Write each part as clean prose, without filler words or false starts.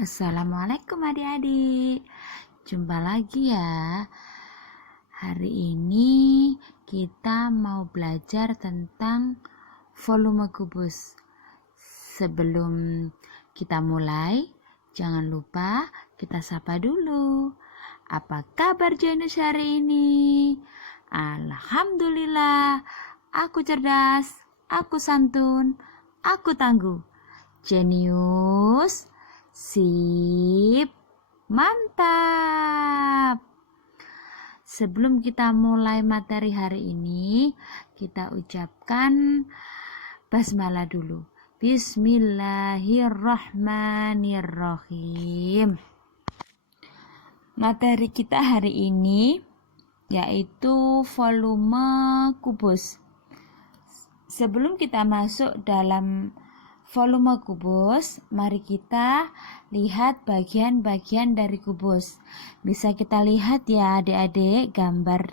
Assalamualaikum adik-adik. Jumpa lagi ya. Hari ini kita mau belajar tentang volume kubus. Sebelum kita mulai, jangan lupa kita sapa dulu. Apa kabar Janus hari ini? Alhamdulillah, aku cerdas, aku santun, aku tangguh. Jenius, sip, mantap. Sebelum kita mulai materi hari ini, kita ucapkan basmalah dulu. Bismillahirrahmanirrahim. Materi kita hari ini yaitu volume kubus. Sebelum kita masuk dalam volume kubus, mari kita lihat bagian-bagian dari kubus. Bisa kita lihat ya adik-adik, gambar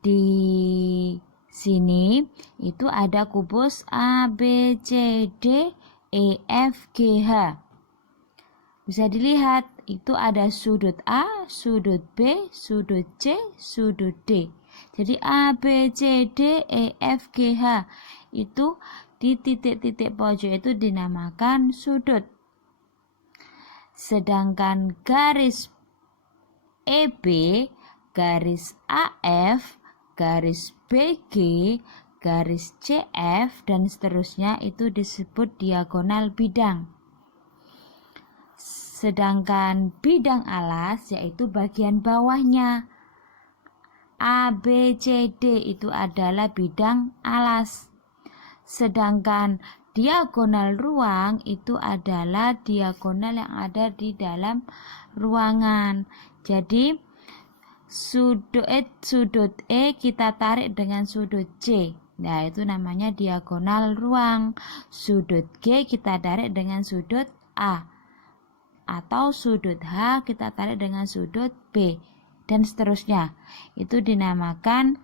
di sini itu ada kubus A, B, C, D, E, F, G, H. Bisa dilihat, itu ada sudut A, sudut B, sudut C, sudut D. Jadi A, B, C, D, E, F, G, H itu di titik-titik pojok itu dinamakan sudut. Sedangkan garis EB, garis AF, garis BG, garis CF, dan seterusnya itu disebut diagonal bidang. Sedangkan bidang alas yaitu bagian bawahnya. ABCD itu adalah bidang alas. Sedangkan diagonal ruang itu adalah diagonal yang ada di dalam ruangan. Jadi sudut E kita tarik dengan sudut C. Nah, itu namanya diagonal ruang. Sudut G kita tarik dengan sudut A. Atau sudut H kita tarik dengan sudut B. Dan seterusnya. Itu dinamakan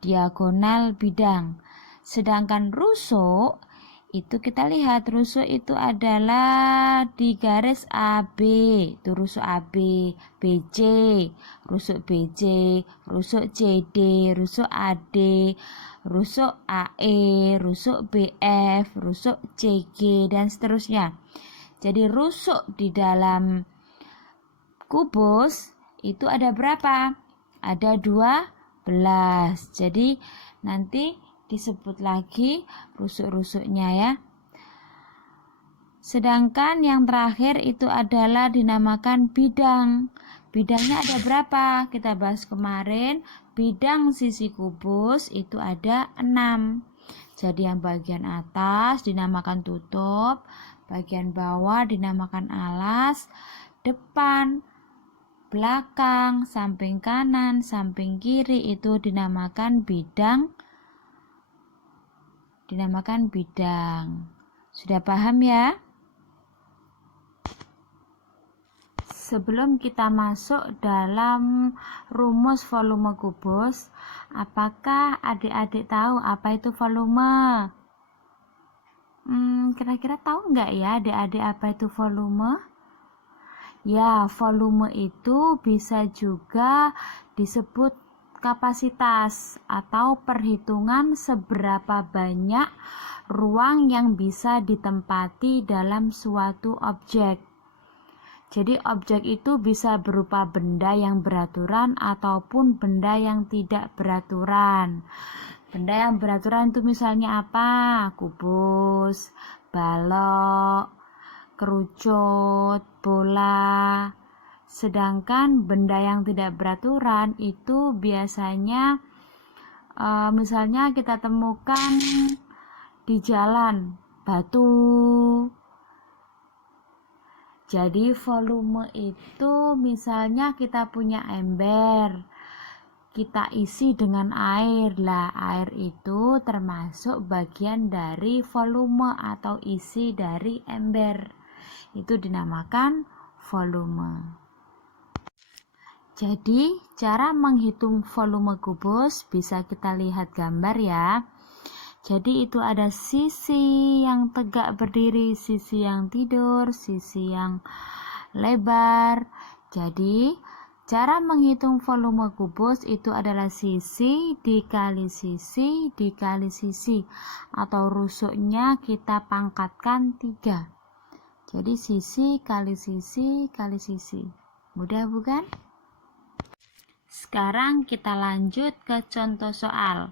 diagonal bidang. Sedangkan rusuk itu kita lihat, rusuk itu adalah di garis AB, itu rusuk AB, BC, rusuk BC, rusuk CD, rusuk AD, rusuk AE, rusuk BF, rusuk CG, dan seterusnya. Jadi rusuk di dalam kubus itu ada berapa? Ada 12. Jadi nanti disebut lagi rusuk-rusuknya ya. Sedangkan yang terakhir itu adalah dinamakan bidang. Bidangnya ada berapa? Kita bahas kemarin, bidang sisi kubus itu ada 6. Jadi yang bagian atas dinamakan tutup, bagian bawah dinamakan alas, depan, belakang, samping kanan, samping kiri itu dinamakan bidang. Sudah paham ya? Sebelum kita masuk dalam rumus volume kubus, apakah adik-adik tahu apa itu volume? Kira-kira tahu nggak ya adik-adik apa itu volume? Ya, volume itu bisa juga disebut kapasitas atau perhitungan seberapa banyak ruang yang bisa ditempati dalam suatu objek. Jadi objek itu bisa berupa benda yang beraturan ataupun benda yang tidak beraturan. Benda yang beraturan itu misalnya apa? Kubus, balok, kerucut, bola. Sedangkan benda yang tidak beraturan itu biasanya misalnya kita temukan di jalan, batu. Jadi volume itu misalnya kita punya ember, kita isi dengan air. Lah, air itu termasuk bagian dari volume atau isi dari ember. Itu dinamakan volume. Jadi, cara menghitung volume kubus bisa kita lihat gambar ya. Jadi itu ada sisi yang tegak berdiri, sisi yang tidur, sisi yang lebar. Jadi cara menghitung volume kubus itu adalah sisi dikali sisi dikali sisi, atau rusuknya kita pangkatkan 3. Jadi sisi kali sisi kali sisi. Mudah bukan? Sekarang kita lanjut ke contoh soal.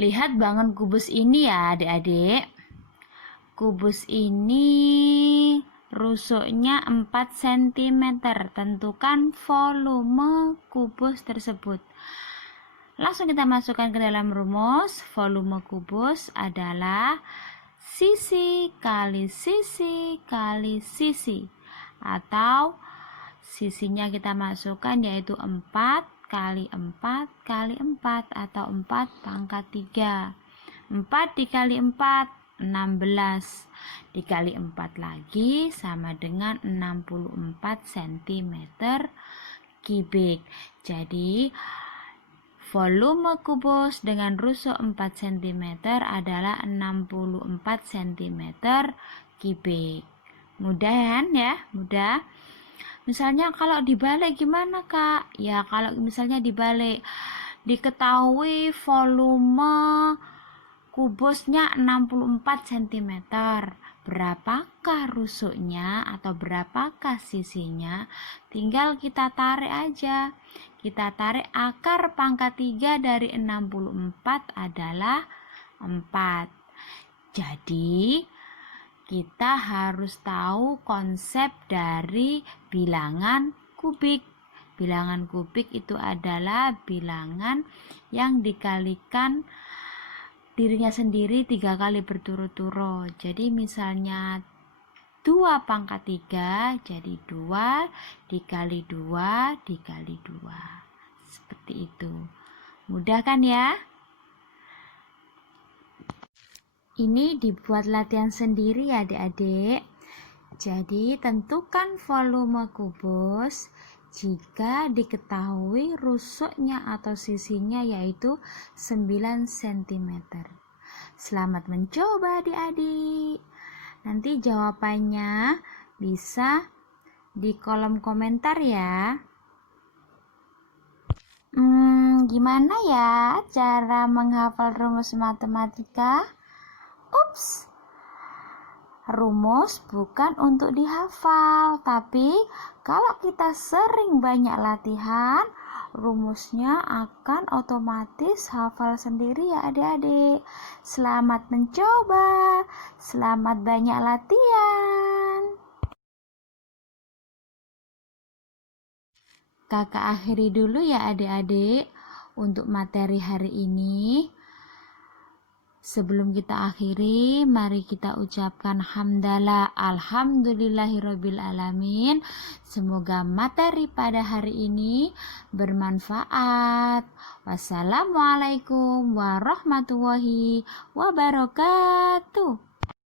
Lihat bangun kubus ini ya adik-adik. Kubus ini rusuknya 4 cm. Tentukan volume kubus tersebut. Langsung kita masukkan ke dalam rumus. Volume kubus adalah sisi kali sisi kali sisi, atau sisinya kita masukkan yaitu 4 kali 4 kali 4, atau 4 pangkat 3. 4 dikali 4 16, dikali 4 lagi sama dengan 64 cm kubik. Jadi volume kubus dengan rusuk 4 cm adalah 64 cm kubik. Mudah kan ya? Mudah. Misalnya kalau dibalik gimana Kak? Ya kalau misalnya dibalik, diketahui volume kubusnya 64 cm. Berapakah rusuknya atau berapakah sisinya? Tinggal kita tarik aja. Kita tarik akar pangkat 3 dari 64 adalah 4. Jadi kita harus tahu konsep dari bilangan kubik. Bilangan kubik itu adalah bilangan yang dikalikan dirinya sendiri 3 kali berturut-turut. Jadi misalnya 2 pangkat 3, jadi 2 dikali 2 dikali 2. Seperti itu. Mudah kan ya? Ini dibuat latihan sendiri ya adik-adik. Jadi tentukan volume kubus jika diketahui rusuknya atau sisinya yaitu 9 cm. Selamat mencoba adik-adik. Nanti jawabannya bisa di kolom komentar ya. Gimana ya cara menghafal rumus matematika? Ups, rumus bukan untuk dihafal, tapi kalau kita sering banyak latihan, rumusnya akan otomatis hafal sendiri ya adik-adik. Selamat mencoba, selamat banyak latihan. Kakak akhiri dulu ya adik-adik untuk materi hari ini. Sebelum kita akhiri, mari kita ucapkan hamdalah alhamdulillahirabbil alamin. Semoga materi pada hari ini bermanfaat. Wassalamualaikum warahmatullahi wabarakatuh.